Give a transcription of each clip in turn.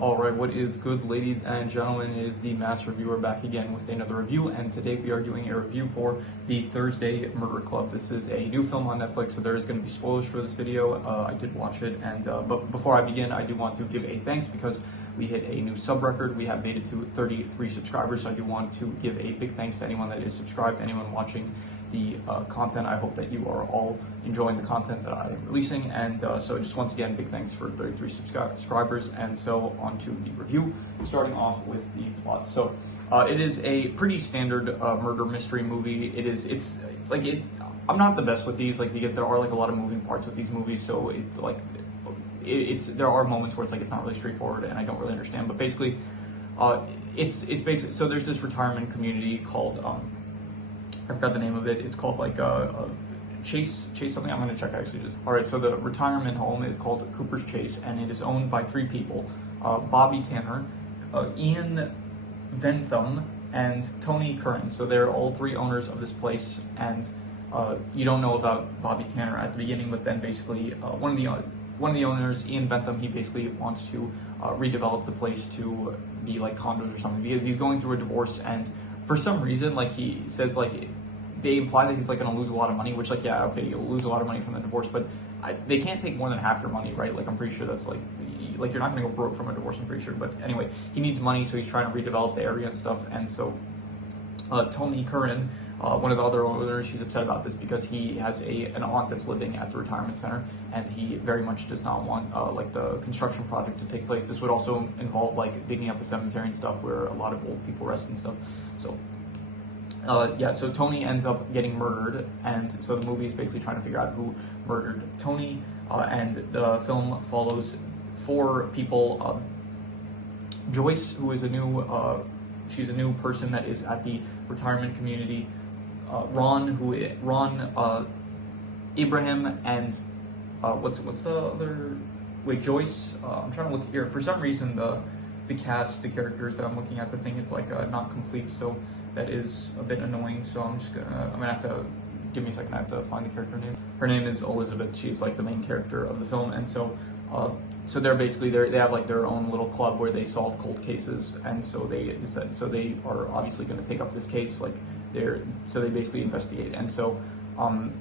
Alright, what is good, ladies and gentlemen? It is the Mass Reviewer back again with another review, and today we are doing a review for the Thursday Murder Club. This is a new film on Netflix, so there is going to be spoilers for this video. I did watch it, and but before I begin, I do want to give a thanks because we hit a new sub record. We have made it to 33 subscribers, so I do want to give a big thanks to anyone that is subscribed, anyone watching the content. I hope that you are all enjoying the content that I am releasing, and so just once again, big thanks for 33 subscribers. And so on to the review, starting off with the plot. So it is a pretty standard murder mystery movie. I'm not the best with these, because there are a lot of moving parts with these movies, so there are moments where it's not really straightforward and I don't really understand, but basically it's basically, so there's this retirement community called I forgot the name of it. It's called Chase something. I'm going to check actually. Alright, so the retirement home is called Cooper's Chase, and it is owned by three people: Bobby Tanner, Ian Ventham, and Tony Curran. So they're all three owners of this place, and you don't know about Bobby Tanner at the beginning, but then basically one of the owners, Ian Ventham, he basically wants to redevelop the place to be like condos or something, because he's going through a divorce, and for some reason, he says, they imply that he's going to lose a lot of money, which yeah, okay, you'll lose a lot of money from the divorce, but they can't take more than half your money, right? I'm pretty sure that's you're not going to go broke from a divorce, I'm pretty sure. But anyway, he needs money, so he's trying to redevelop the area and stuff. And so Tony Curran, one of the other owners, she's upset about this because he has an aunt that's living at the retirement center, and he very much does not want the construction project to take place. This would also involve digging up a cemetery and stuff where a lot of old people rest and stuff. So so Tony ends up getting murdered, and so the movie is basically trying to figure out who murdered Tony, and the film follows four people. Joyce, who is she's a new person that is at the retirement community. Ibrahim, and what's the other? Wait, Joyce. I'm trying to look here. For some reason, the cast, the characters that I'm looking at, the thing, it's not complete, so that is a bit annoying. So I'm gonna have to give me a second. I have to find the character name. Her name is Elizabeth. She's the main character of the film, and so they're basically they have their own little club where they solve cold cases, and so they are obviously going to take up this case. So they basically investigate, and so I'm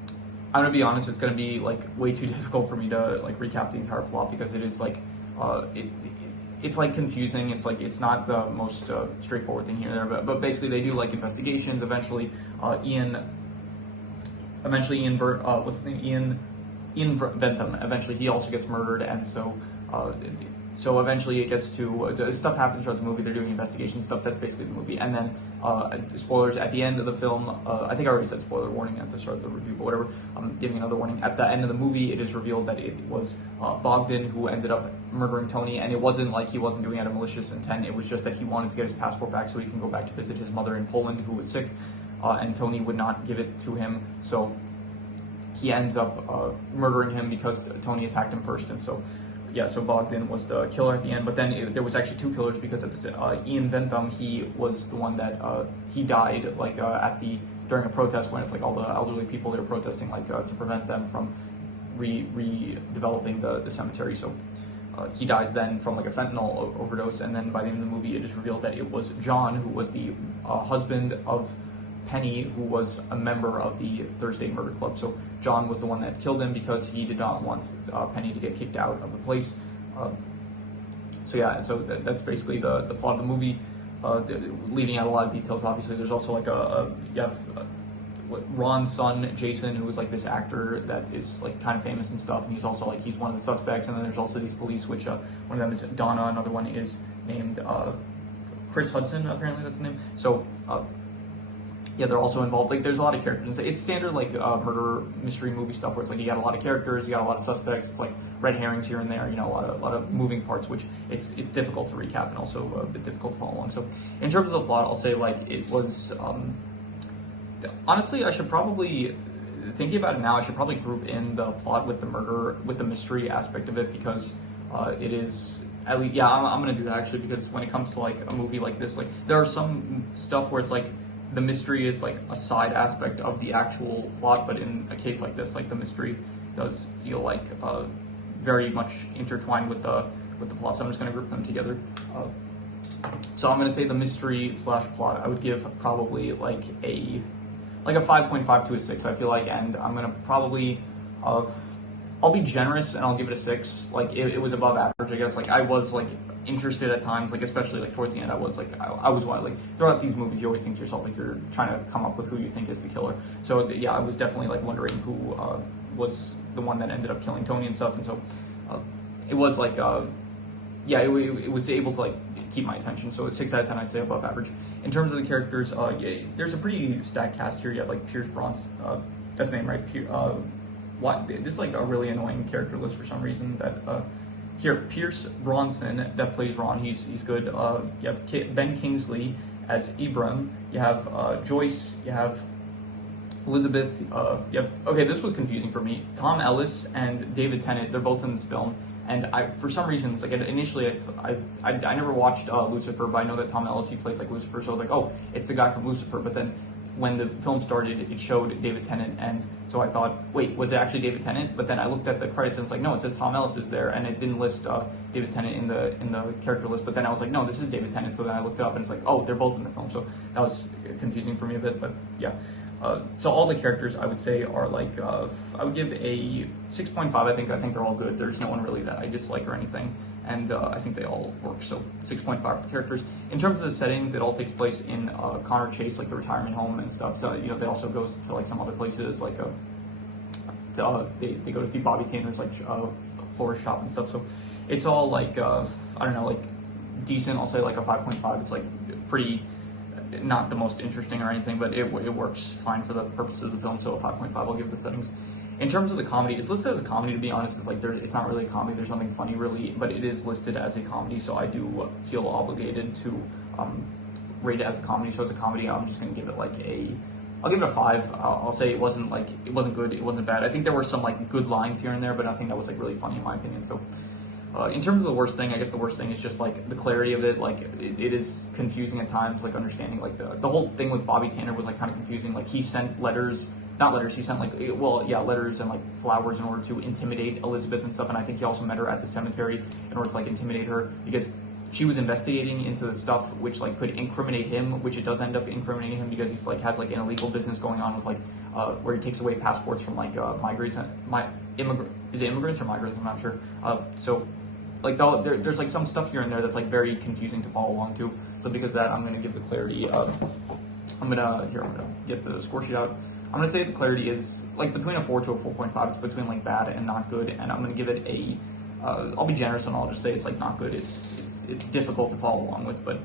gonna be honest, it's gonna be way too difficult for me to recap the entire plot, because it is it's confusing. It's not the most straightforward thing here and there, but basically they do investigations. Eventually Ian Ventham, eventually he also gets murdered, and so eventually it gets to stuff happens throughout the movie. They're doing investigation stuff. That's basically the movie. And then spoilers at the end of the film. I think I already said spoiler warning at the start of the review, but whatever. I'm giving another warning. At the end of the movie, it is revealed that it was Bogdan who ended up murdering Tony, and it wasn't he wasn't doing it out of malicious intent. It was just that he wanted to get his passport back so he can go back to visit his mother in Poland, who was sick, and Tony would not give it to him. So he ends up murdering him because Tony attacked him first, and so. Yeah, so Bogdan was the killer at the end, but then there was actually two killers, because at Ian Ventham, he was the one that he died during a protest, when it's all the elderly people, they were protesting to prevent them from redeveloping the cemetery. So he dies then from a fentanyl overdose, and then by the end of the movie, it is revealed that it was John, who was the husband of Penny, who was a member of the Thursday Murder Club. So John was the one that killed him because he did not want Penny to get kicked out of the place. So that's basically the plot of the movie. Leaving out a lot of details, obviously. There's also you have Ron's son, Jason, who is this actor that is kind of famous and stuff, and he's also he's one of the suspects. And then there's also these police, which one of them is Donna, another one is named Chris Hudson, apparently that's the name. So yeah, they're also involved. There's a lot of characters. It's standard murder mystery movie stuff, where it's you got a lot of characters, you got a lot of suspects. It's red herrings here and there. A lot of moving parts, which it's difficult to recap and also a bit difficult to follow along. So in terms of the plot, I'll say it was honestly, I should probably, thinking about it now, I should probably group in the plot with the murder, with the mystery aspect of it, because it is. At least, yeah, I'm gonna do that actually, because when it comes to a movie like this, there are some stuff where it's the mystery is a side aspect of the actual plot, but in a case like this, the mystery does feel very much intertwined with the with the plot, so I'm just going to group them together. So I'm going to say the mystery slash plot, I would give probably like a 5.5 to a 6, I feel like, and I'm going to probably, I'll be generous and I'll give it a 6. Like, it was above average, I guess. Like, I was, like, interested at times, like, especially, like, towards the end, I was like, throughout these movies, you always think to yourself, like, you're trying to come up with who you think is the killer. So, yeah, I was definitely, like, wondering who was the one that ended up killing Tony and stuff, and so it was, like, yeah, it was able to, like, keep my attention. So a 6 out of 10, I'd say above average. In terms of the characters, yeah, there's a pretty stacked cast here. You have, like, Pierce Bronson, that's the name, right? What? This is, like, a really annoying character list for some reason. That here, Pierce Bronson, that plays Ron, he's good. You have Ben Kingsley as Ibrahim. You have Joyce. You have Elizabeth. You have, okay, this was confusing for me. Tom Ellis and David Tennant, they're both in this film. And for some reason, it's like, initially, I never watched Lucifer, but I know that Tom Ellis, he plays like Lucifer, so I was like, oh, it's the guy from Lucifer. But then when the film started, it showed David Tennant, and so I thought, wait, was it actually David Tennant? But then I looked at the credits, and it's like, no, it says Tom Ellis is there, and it didn't list David Tennant in the character list. But then I was like, no, this is David Tennant. So then I looked it up, and it's like, oh, they're both in the film. So that was confusing for me a bit, but yeah. So all the characters, I would say, are like, I would give a 6.5. I think they're all good. There's no one really that I dislike or anything, and I think they all work. So 6.5 for the characters. In terms of the settings, it all takes place in Connor Chase, like the retirement home and stuff. So, you know, they also go to like some other places, like they go to see Bobby Tanner's like florist shop and stuff. So it's all like I don't know, like decent. I'll say like a 5.5. It's like pretty. Not the most interesting or anything, but it works fine for the purposes of the film, so a 5.5 I'll give the settings. In terms of the comedy, it's listed as a comedy, to be honest. It's like, it's not really a comedy, there's nothing funny really, but it is listed as a comedy, so I do feel obligated to rate it as a comedy. So as a comedy, I'm just going to give it like I'll give it a 5. I'll say it wasn't good, it wasn't bad. I think there were some like good lines here and there, but nothing that was like really funny in my opinion. So in terms of the worst thing, I guess the worst thing is just like the clarity of it. Like it is confusing at times, like understanding like the whole thing with Bobby Tanner was like kind of confusing. Like he sent letters, he sent like, well, yeah, letters and like flowers in order to intimidate Elizabeth and stuff. And I think he also met her at the cemetery in order to like intimidate her because she was investigating into the stuff which like could incriminate him, which it does end up incriminating him because he's like has like an illegal business going on with like where he takes away passports from like immigrants or migrants, I'm not sure. So like there's like some stuff here and there that's like very confusing to follow along to. So because of that, I'm gonna give the clarity. I'm gonna get the score sheet out. I'm gonna say the clarity is like between a 4 to a 4.5. It's between like bad and not good, and I'm gonna give it a. I'll be generous and I'll just say it's like not good. It's difficult to follow along with, but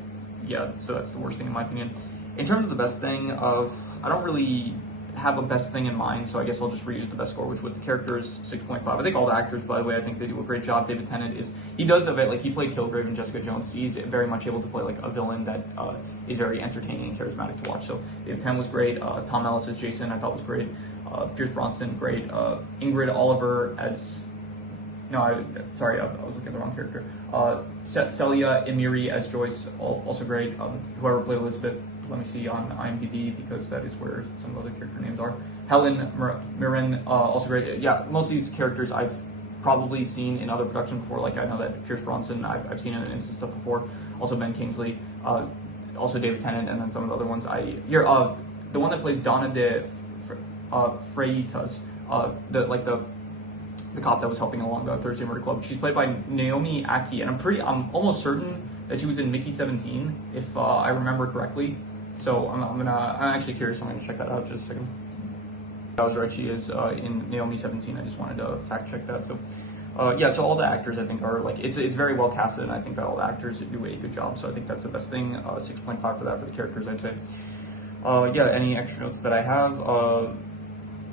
yeah. So that's the worst thing in my opinion. In terms of the best thing, I don't really have a best thing in mind, so I guess I'll just reuse the best score, which was the characters, 6.5. I think all the actors, by the way, I think they do a great job. David Tennant he does a bit, like he played Kilgrave and Jessica Jones. He's very much able to play like a villain that is very entertaining and charismatic to watch. So David Tennant was great. Tom Ellis as Jason, I thought was great. Pierce Bronson, great. Ingrid Oliver as, no, I was looking at the wrong character. Celia Emiri as Joyce, also great. Whoever played Elizabeth, let me see on IMDb because that is where some of the other character names are. Helen Mirren, also great. Yeah, most of these characters I've probably seen in other productions before. Like I know that Pierce Bronson, I've seen in some stuff before. Also Ben Kingsley, also David Tennant, and then some of the other ones. The one that plays Donna de Freitas, the cop that was helping along the Thursday Murder Club. She's played by Naomi Aki, and I'm almost certain that she was in Mickey 17, if I remember correctly. So I'm actually curious. I'm gonna check that out just a second. I was right. She is in Naomi 17. I just wanted to fact check that. So yeah. So all the actors I think are like it's very well casted, and I think that all the actors do a good job. So I think that's the best thing. 6.5 for that for the characters, I'd say. Yeah. Any extra notes that I have?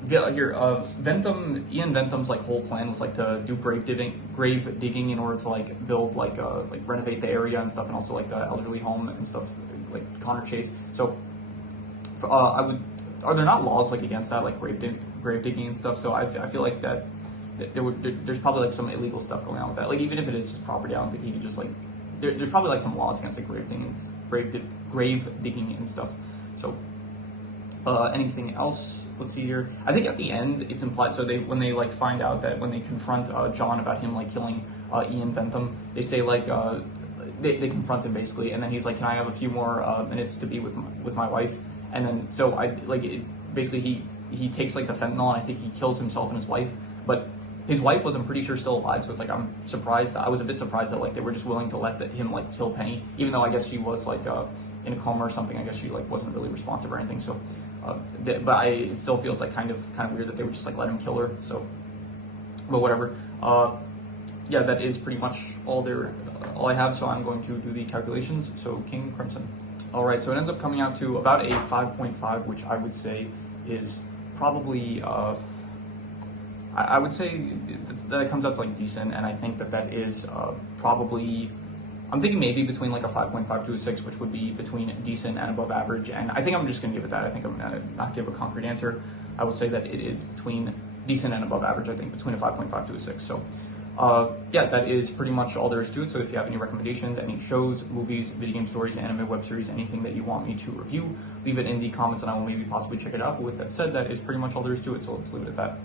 Ian Bentham's like whole plan was like to do grave digging in order to like build like renovate the area and stuff, and also like the elderly home and stuff like Connor Chase. So are there not laws like against that, like grave digging and stuff? So I feel like that there's probably like some illegal stuff going on with that. Like even if it is his property, I don't think he could just like there's probably like some laws against like grave digging and stuff. So anything else? Let's see here. I think at the end it's implied. So when they like find out that when they confront John about him like killing Ian Bentham. They say like they confront him basically, and then he's like, "Can I have a few more minutes to be with my wife?" And then so I like basically he takes like the fentanyl, and I think he kills himself and his wife, but his wife was, I'm pretty sure, still alive. So it's like I was a bit surprised that like they were just willing to let him like kill Penny, even though I guess she was like in a coma or something. I guess she like wasn't really responsive or anything. So, but it still feels like kind of weird that they would just like let him kill her. So, but whatever. Yeah, that is pretty much all I have. So I'm going to do the calculations. So King Crimson. All right. So it ends up coming out to about a 5.5, which I would say is probably I would say that comes out to like decent, and I think that is probably, I'm thinking maybe between like a 5.5 to a 6, which would be between decent and above average, and I think I'm just going to give it that. I think I'm going to not give a concrete answer. I will say that it is between decent and above average, I think between a 5.5 to a 6. So yeah, that is pretty much all there is to it. So if you have any recommendations, any shows, movies, video game stories, anime, web series, anything that you want me to review, leave it in the comments and I will maybe possibly check it out. But with that said, that is pretty much all there is to it. So let's leave it at that.